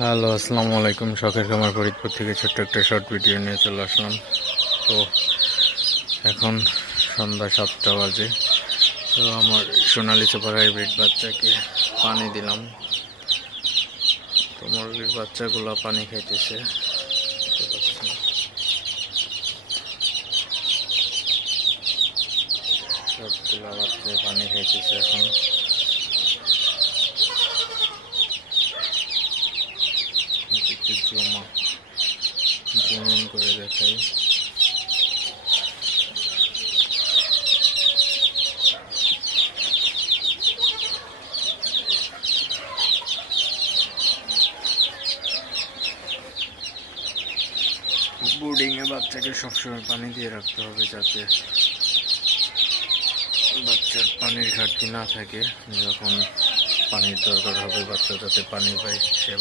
Hello, আসসালামু আলাইকুম। শখের খামার ফরিদপুর থেকে ছোট্ট একটা শর্ট ভিডিও নিয়ে চলে আসলাম। তো এখন সন্ধ্যা 7টা বাজে। তো আমার সোনালি সুপার হাইব্রিড বাচ্চাকে পানি দিলাম। তো মুরগির বাচ্চাগুলো পানি খাইতেছে। সবগুলা বাচ্চায় পানি খাইতেছে এখন। একটু জুম ইন করে দেখাই। বোর্ডিংয়ে বাচ্চাকে সবসময় পানি দিয়ে রাখতে হবে, যাতে বাচ্চার পানির ঘাটতি না থাকে। যখন পানির দরকার হবে বাচ্চা যাতে পানি পায়, সে